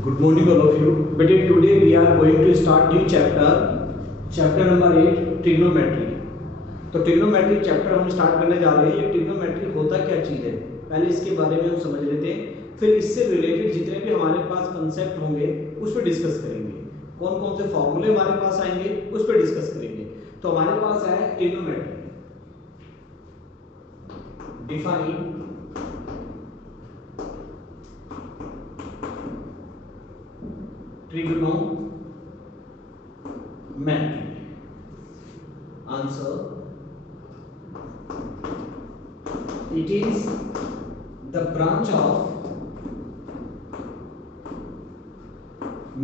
Good morning all of you. But today we are going to start new chapter number 8 trigonometry. तो trigonometry chapter हम start करने जा रहे हैं। ये ट्रिग्नोमेट्री होता क्या चीज़ है, पहले इसके बारे में हम समझ लेते हैं, फिर इससे रिलेटेड जितने भी हमारे पास कंसेप्ट होंगे उस पर डिस्कस करेंगे। कौन कौन से फॉर्मूले हमारे पास आएंगे उस पर डिस्कस करेंगे। तो हमारे पास है trigonometry, define trigonometry. Answer: it is the branch of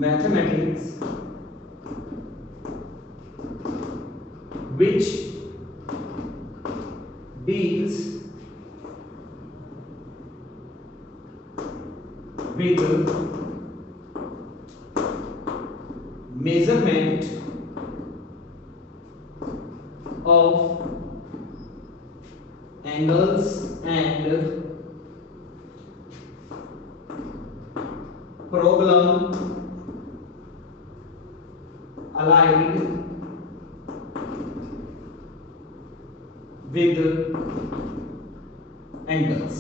mathematics which deals with measurement of angles and problem allied with angles।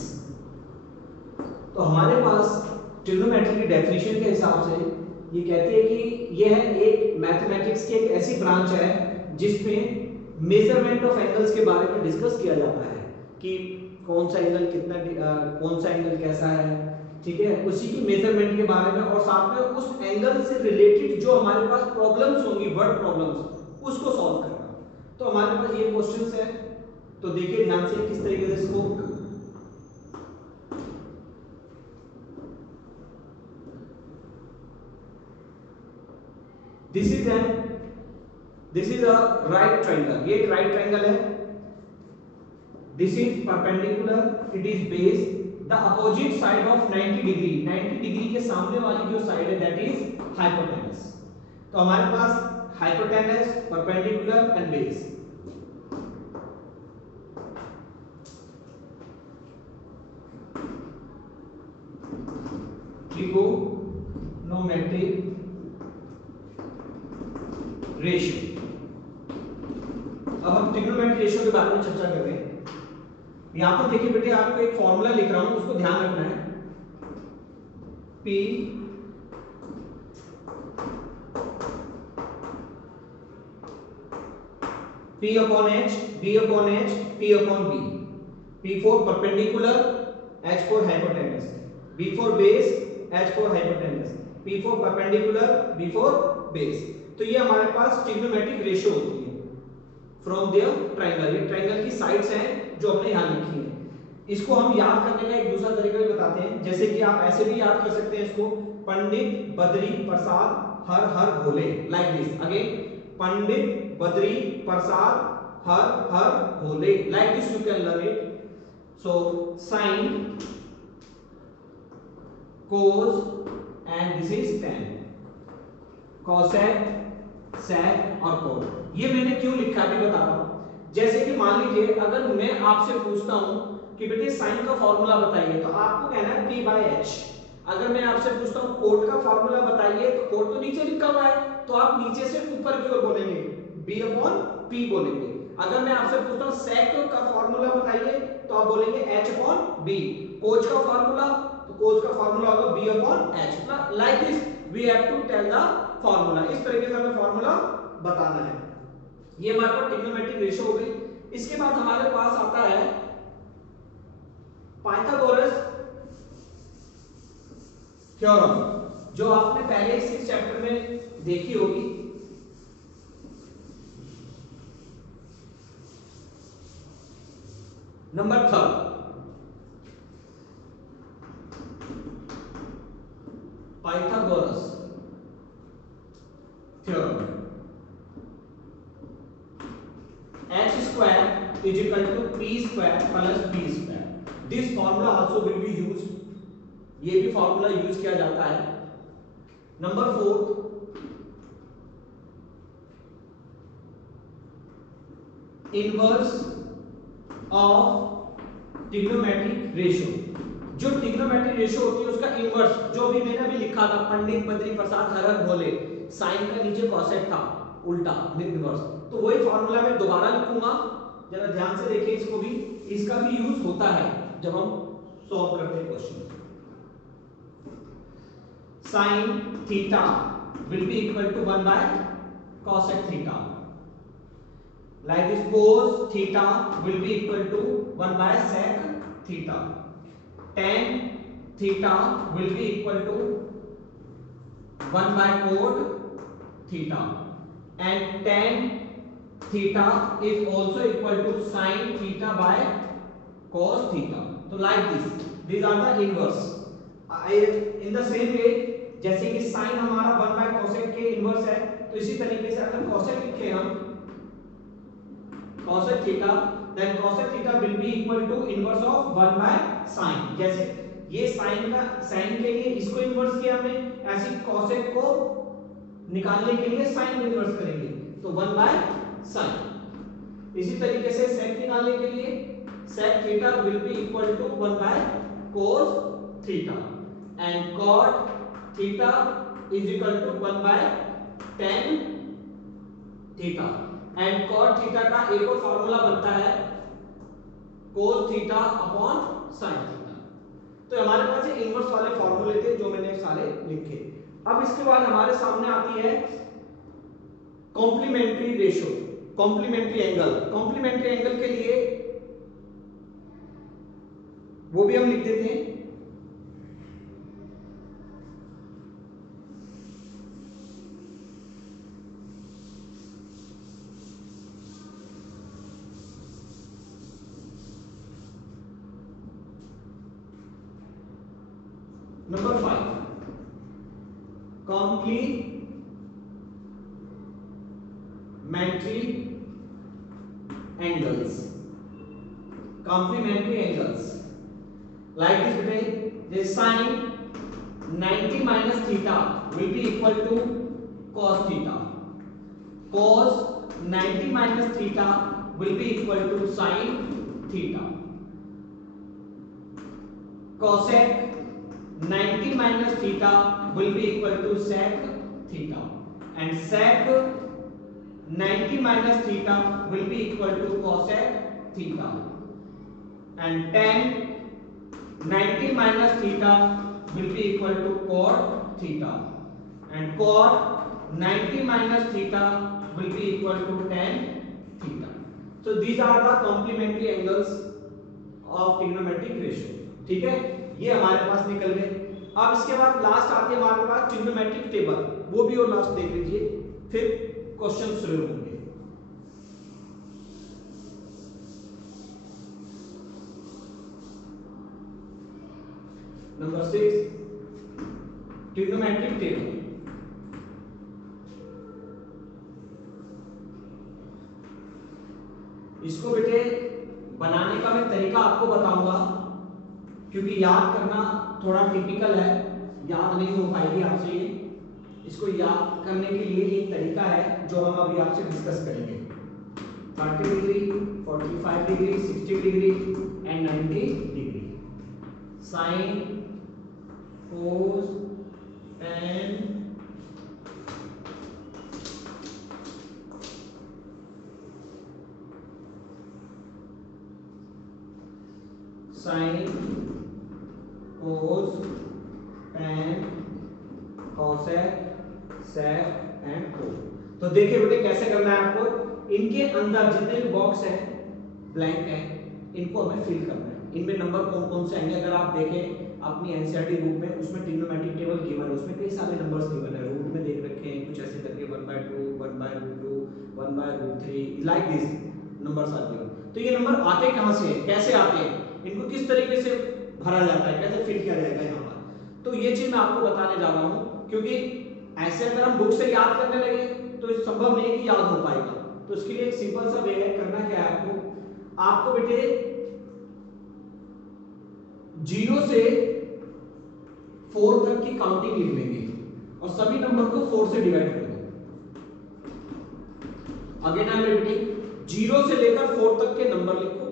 तो हमारे पास ट्रिग्नोमेट्री की डेफिनेशन के हिसाब से ये कहती है कि यह एक मैथमेटिक्स की एक ऐसी ब्रांच है जिसमें मेजरमेंट ऑफ एंगल्स के बारे में डिस्कस किया जाता है कि कौन सा एंगल कितना, कौन सा एंगल कैसा है, ठीक है, उसी की मेजरमेंट के बारे में, और साथ में उस एंगल से रिलेटेड जो हमारे पास प्रॉब्लम्स होंगी, वर्ड प्रॉब्लम्स, उसको सॉल्व करना। तो हमारे पास ये क्वेश्चंस है, तो देखिए ध्यान से किस तरीके से इसको this is a right triangle. ये एक राइट ट्रायंगल है। This is perpendicular, it is base the opposite side of 90 degree. 90 degree के सामने वाली जो साइड है दैट इज हाइपोटेनस। तो हमारे पास hypotenuse, perpendicular and base. Trigonometric ratio. अब हम ट्रिग्नोमेट्रिक रेशियो के बारे में चर्चा कर रहे हैं। यहां पर देखिए बेटे, आपको एक फॉर्मूला लिख रहा हूं, उसको ध्यान रखना है। P P upon H, B upon H, P upon B. P for perpendicular, H for hypotenuse, B for base, H for hypotenuse, P for perpendicular, B for base। तो ये हमारे पास ट्रिग्नोमेट्रिक रेशियो होती है फ्रॉम देयर ट्रायंगल। ये triangle की sides हैं जो हमने यहां लिखी हैं। इसको हम याद करने का एक दूसरा तरीका भी बताते हैं, जैसे कि आप ऐसे भी याद कर सकते हैं इसको, Pandit Badri Prasad Har Har Bhole, like this. Again, Pandit Badri Prasad Har Har Bhole, like this you can learn it. So sine, cos and this is tan, cosec, sec और cot। ये मैंने क्यों लिखा है बता रहा हूं। जैसे कि मान लीजिए अगर मैं आपसे पूछता हूं कि बेटे साइन का फॉर्मूला बताइए, तो आपको कहना है p/h। अगर मैं आपसे पूछता हूं कोट का फॉर्मूला बताइए, तो कोट तो नीचे लिखा हुआ है, तो आप नीचे से ऊपर की ओर बोलेंगे, b/p बोलेंगे। अगर मैं आपसे पूछता हूं सेक का फॉर्मूला बताइए, तो आप बोलेंगे h/b। कोच का फॉर्मूला, तो कोच का फॉर्मूला होगा b/h। Like this we have to tell the formula. इस तरीके से हमें फॉर्मूला बताना है। ये हमारे पास ट्रिग्नोमेट्रिक रेशियो हो गई। इसके बाद हमारे पास आता है पाइथागोरस थ्योरम, जो आपने पहले इस चैप्टर में देखी होगी। Number 3, Pythagoras theorem. h square is equal to p square plus b square. This formula also will be used. ये भी फॉर्मूला यूज किया जाता है। Number 4, inverse of trigonometric ratio. जो ट्रिग्नोमेट्रिक रेशियो होती है उसका इनवर्स, जो भी मैंने अभी लिखा था पंडित बद्री प्रसाद हरक भोले, साइन का नीचे कॉसेक था उल्टा इनवर्स, तो वही फार्मूला मैं दोबारा लिखूंगा, जरा ध्यान से देखिए इसको भी, इसका भी यूज होता है जब हम सॉल्व करते हैं question. Sine theta will be equal to 1 by cosec theta, like this cos theta will be equal to 1 by sec theta, tan theta will be equal to 1 by cot theta, and tan theta is also equal to sin theta by cos theta. So like this, these are the inverse. In the same way, जैसे कि sin हमारा 1 by cosec के inverse है, तो इसी तरीके से अगर cosec लिखे हम cosec theta, then cosec theta will be equal to inverse of 1 by sin. जैसे ये sin का sin के लिए इसको इन्वर्स किया हमने, ऐसे cosec को निकालने के लिए sin को इन्वर्स करेंगे, तो 1 by sin. इसी तरीके से sec निकालने के लिए sec theta will be equal to 1 by cos theta, and cot theta is equal to 1 by tan theta, and cot theta का एक और फार्मूला बनता है cos theta upon sin theta. तो हमारे पास ये इनवर्स वाले फार्मूले थे जो मैंने सारे लिखे. अब इसके बाद हमारे सामने आती है complementary ratio, complementary angle. Complementary angle के लिए वो भी हम लिख देते हैं. Number 5, complementary angles. Complementary angles like this बेटे, the sin 90 minus theta will be equal to cos theta. Cos 90 minus theta will be equal to sin theta. Cosec 90 minus theta will be equal to sec theta, and sec 90 minus theta will be equal to cosec theta, and tan 90 minus theta will be equal to cot theta, and cot 90 minus theta will be equal to tan theta. So these are the complementary angles of trigonometric ratio. ठीक है, ये हमारे पास निकल गए. अब इसके बाद last आती है हमारे पास ट्रिग्नोमेट्रिक टेबल, वो भी और लास्ट देख लीजिए, फिर क्वेश्चन शुरू होंगे. Number 6, trigonometric table. इसको बेटे बनाने का मैं तरीका आपको बताऊंगा, क्योंकि याद करना थोड़ा टिपिकल है, याद नहीं हो पाएगी आपसे ये. इसको याद करने के लिए एक तरीका है जो हम अभी आपसे डिस्कस करेंगे. 30 degree, 45 degree, 60 degree and 90 degree. Sine, cos and sine, cos, tan, cosec, sec and cos. तो देखिए बेटे कैसे करना है आपको. इनके अंदर जितने भी बॉक्स हैं ब्लैंक हैं, इनको हमें फिल करना है. इनमें नंबर कौन कौन से आएंगे अगर आप देखें अपनी एनसीईआरटी बुक में, उसमें ट्रिग्नोमेट्रिक टेबल गिवन है, उसमें कई सारे नंबर्स गिवन है, रूट में देख रखे हैं कुछ ऐसे करके 1/2, 1/√2, 1/√3, like this numbers are given. तो ये नंबर आते कहां से हैं, कैसे आते हैं, इनको किस तरीके से भरा जाता है, कैसे फिल किया जाएगा यहाँ पर, तो ये चीज मैं आपको बताने जा रहा हूँ. क्योंकि ऐसे अगर हम बुक से याद करने लगे तो संभव नहीं है कि याद हो पाएगा. तो इसके लिए एक सिंपल सा वे है, करना क्या है आपको बेटे 0 से 4 तक की काउंटिंग लिख लेंगे और सभी नंबर को 4 से डिवाइड कर दो. अगेन आई एम रिपीटिंग, 0 से लेकर 4 तक के नंबर लिखो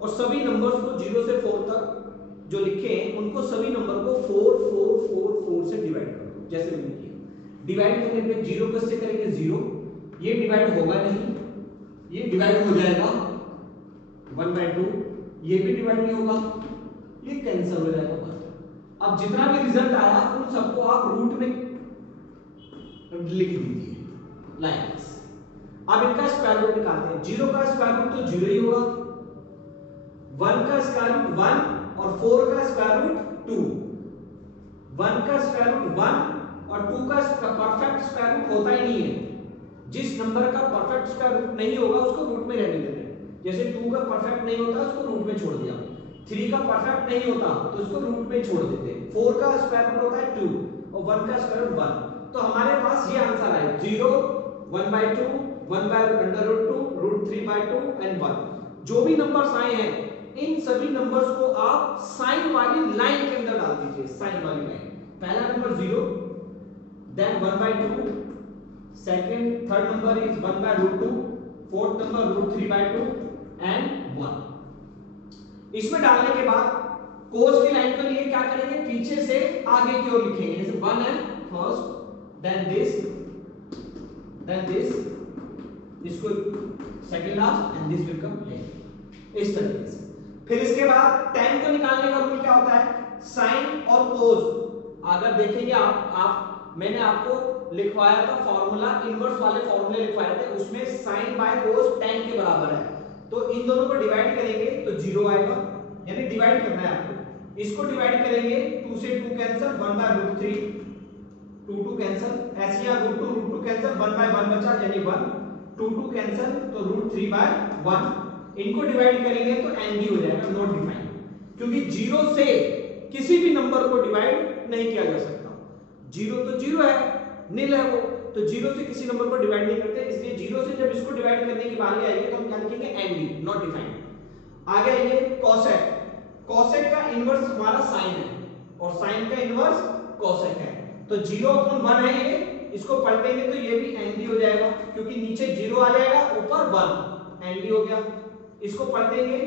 और सभी नंबर्स को 0 से 4 तक जो लिखे हैं उनको सभी नंबर को 4 4 4 4 से डिवाइड कर दो, जैसे मैंने किया। डिवाइड करने पे 0 कैसे करेंगे 0, ये डिवाइड होगा नहीं, ये डिवाइड हो जाएगा 1/2, ये भी डिवाइड नहीं होगा, ये कैंसिल हो जाएगा बस। अब जितना भी रिजल्ट आया उन सबको आप रूट में लिख दीजिए लाइक दिस। अब इनका स्क्वायर रूट निकालते हैं। 0 का स्क्वायर रूट तो 0 ही होगा, 1 का स्क्वायर रूट 1 और 4 का स्क्वायर रूट 2। 1 का स्क्वायर रूट 1 और 2 का परफेक्ट स्क्वायर रूट होता ही नहीं है। जिस नंबर का परफेक्ट स्क्वायर रूट नहीं होगा उसको रूट में रहने देते हैं। जैसे 2 का परफेक्ट नहीं होता उसको रूट में छोड़ दिया, 3 का परफेक्ट नहीं होता तो उसको रूट में छोड़ देते हैं। 4 का स्क्वायर रूट होता है 2 और 1 का स्क्वायर रूट 1। तो हमारे पास ये आंसर आए 0, 1/2, 1/√2, √3/2 एंड 1। जो भी नंबर्स आए हैं इन सभी नंबर्स को आप साइन वाली लाइन के अंदर डाल दीजिए, साइन वाली लाइन। पहला number 0, then 1/2, second third number is 1/√2, fourth number √3/2 and 1। इसमें डालने के बाद कोस की लाइन के लिए क्या करेंगे, पीछे से आगे की ओर लिखेंगे, जैसे 1 है फर्स्ट, देन दिस, इसको second last and this will come here, इस तरीके से। फिर इसके बाद tan को निकालने का रूल क्या होता है, साइन और कोस। अगर देखेंगे आप मैंने आपको लिखवाया था फॉर्मूला, इनवर्स वाले फॉर्मूले लिखवाए थे, उसमें साइन बाय कोस tan के बराबर है। तो इन दोनों को डिवाइड करेंगे तो 0 आएगा, यानी डिवाइड करना है आपको। इसको डिवाइड करेंगे 2 से 2 कैंसिल, 1/√3, 2 कैंसिल, ऐसे या √2 कैंसिल, 1/1 बचा यानी 1, 2 कैंसिल तो √3/1। इनको डिवाइड करेंगे तो एनडी हो जाएगा, नॉट डिफाइंड, क्योंकि 0 से किसी भी नंबर को डिवाइड नहीं किया जा सकता। 0 तो 0 है, निल है वो, तो 0 से किसी नंबर को डिवाइड नहीं करते, इसलिए 0 से जब इसको डिवाइड करने की बारी आएगी तो हम क्या लिखेंगे, एनडी, नॉट डिफाइंड। आगे आइए कोसेक। कोसेक का इनवर्स हमारा साइन है और साइन का इनवर्स कोसेक है। तो 0/1 है ये, इसको पलटेंगे तो ये भी एनडी हो जाएगा, क्योंकि नीचे 0 आ जाएगा ऊपर 1, एनडी हो गया। इसको पलटेंगे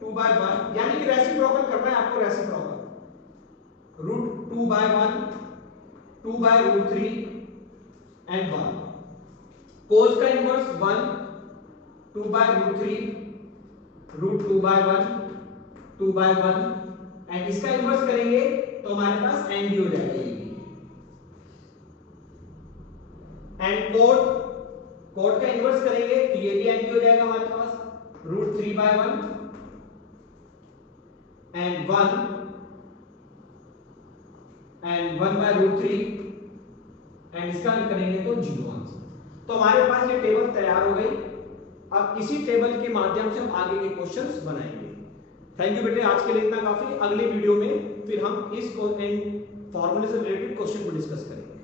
2/1, यानी कि रेसिप्रोकल करना है आपको, रेसिप्रोकल √2/1, 2/√3 एंड 1। कोस का इनवर्स 1, 2/√3, √2/1, 2/1 एंड इसका इनवर्स करेंगे तो हमारे पास एनडी हो जाएगा ये भी। एंड कोड का इनवर्स करेंगे तो ये भी एनडी हो जाएगा हमारे पास, √3/1 एंड 1 एंड 1/√3 एंड इसका करेंगे तो 0 आंसर। तो हमारे पास ये टेबल तैयार हो गई। अब इसी टेबल के माध्यम से हम आगे के क्वेश्चंस बनाएंगे। थैंक यू बेटे, आज के लिए इतना काफी। अगले वीडियो में फिर हम इस फॉर्मूले से रिलेटेड क्वेश्चन को डिस्कस करेंगे।